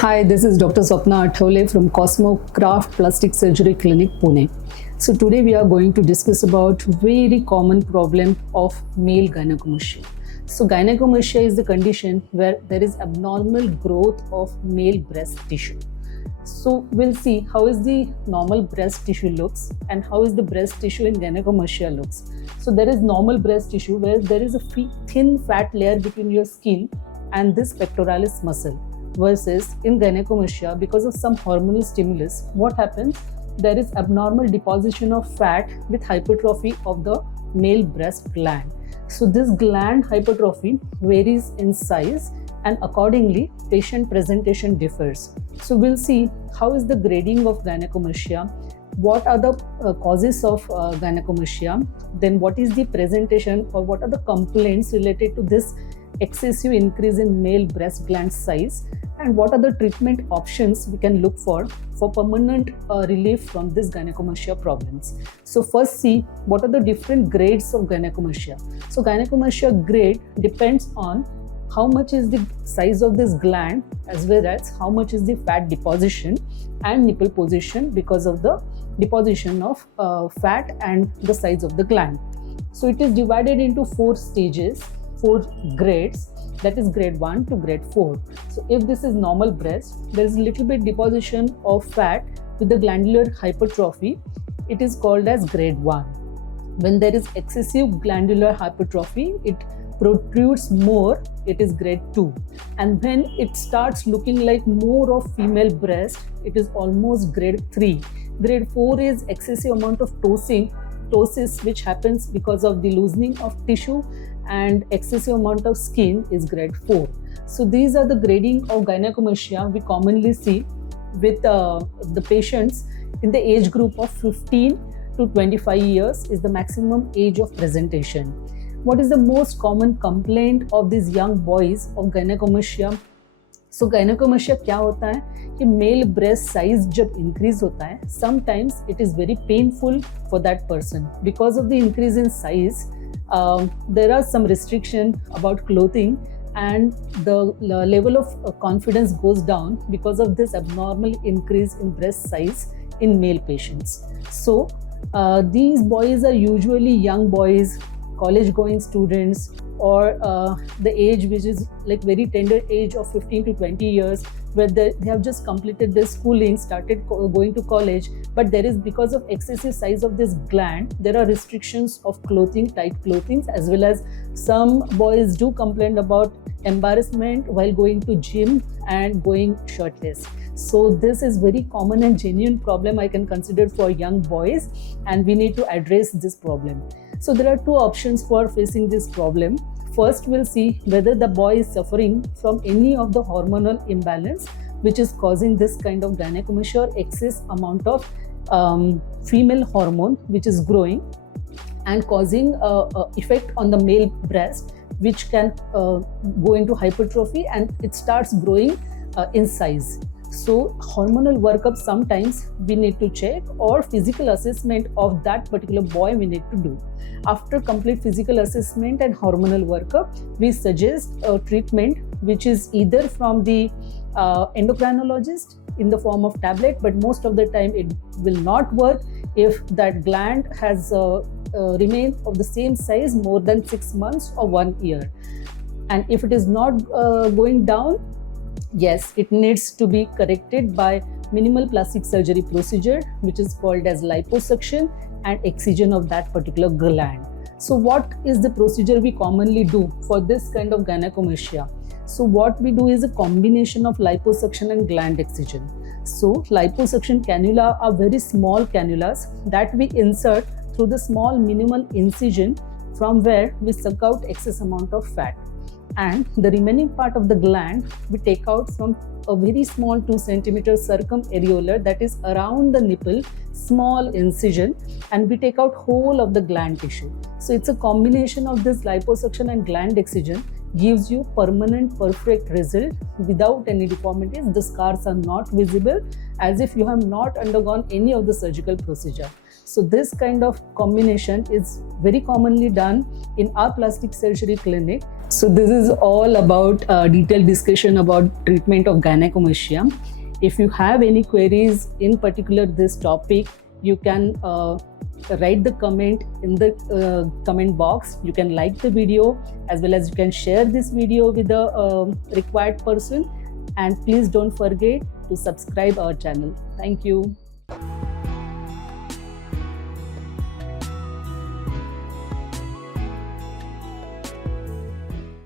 Hi, this is Dr. Swapna Athavale from Cosmetic Plastic Surgery Clinic, Pune. So today we are going to discuss about very common problem of male gynecomastia. So gynecomastia is the condition where there is abnormal growth of male breast tissue. So we'll see how is the normal breast tissue looks and how is the breast tissue in gynecomastia looks. So there is normal breast tissue where there is a thin fat layer between your skin and this pectoralis muscle. Versus in gynecomastia, because of some hormonal stimulus, what happens? There is abnormal deposition of fat with hypertrophy of the male breast gland. So this gland hypertrophy varies in size and accordingly patient presentation differs. So we'll see how is the grading of gynecomastia, what are the causes of gynecomastia, then what is the presentation or what are the complaints related to this excessive increase in male breast gland size, and what are the treatment options we can look for permanent relief from this gynecomastia problems. So first see what are the different grades of gynecomastia. So gynecomastia grade depends on how much is the size of this gland as well as how much is the fat deposition and nipple position because of the deposition of fat and the size of the gland. So it is divided into 4 stages, 4 grades, that is grade 1 to grade 4. So if this is normal breast, there is a little bit deposition of fat with the glandular hypertrophy, it is called as grade 1. When there is excessive glandular hypertrophy, it protrudes more, it is grade 2. And when it starts looking like more of female breast, it is almost grade 3. Grade 4 is excessive amount of ptosis which happens because of the loosening of tissue, and excessive amount of skin is grade 4. So these are the grading of gynecomastia we commonly see with the patients in the age group of 15 to 25 years is the maximum age of presentation. What is the most common complaint of these young boys of gynecomastia? So gynecomastia क्या होता है कि mail breast size जब increase होता है, sometimes it is very painful for that person because of the increase in size. There are some restriction about clothing and the level of confidence goes down because of this abnormal increase in breast size in male patients. So these boys are usually young boys, college going students, or the age which is like very tender age of 15 to 20 years where they have just completed their schooling, started going to college, but there is, because of excessive size of this gland, there are restrictions of clothing, tight clothing, as well as some boys do complain about embarrassment while going to gym and going shirtless. So this is very common and genuine problem I can consider for young boys, and we need to address this problem. So there are 2 options for facing this problem. First, we'll see whether the boy is suffering from any of the hormonal imbalance which is causing this kind of gynecomastia or excess amount of female hormone which is growing and causing effect on the male breast, which can go into hypertrophy and it starts growing in size. So hormonal workup sometimes we need to check, or physical assessment of that particular boy we need to do. After complete physical assessment and hormonal workup, we suggest a treatment which is either from the endocrinologist in the form of tablet, but most of the time it will not work if that gland has remained of the same size more than 6 months or 1 year. And if it is not going down, yes, it needs to be corrected by minimal plastic surgery procedure which is called as liposuction and excision of that particular gland. So what is the procedure we commonly do for this kind of gynecomastia? So what we do is a combination of liposuction and gland excision. So liposuction cannula are very small cannulas that we insert through the small minimal incision from where we suck out excess amount of fat. And the remaining part of the gland we take out from a very small 2 centimeter circumareolar, that is around the nipple, small incision, and we take out whole of the gland tissue. So it's a combination of this liposuction and gland excision gives you permanent perfect result without any deformities. The scars are not visible, as if you have not undergone any of the surgical procedure. So this kind of combination is very commonly done in our plastic surgery clinic. So this is all about detailed discussion about treatment of gynecomastia. If you have any queries in particular this topic, you can write the comment in the comment box. You can like the video, as well as you can share this video with the required person. And please don't forget to subscribe our channel. Thank you.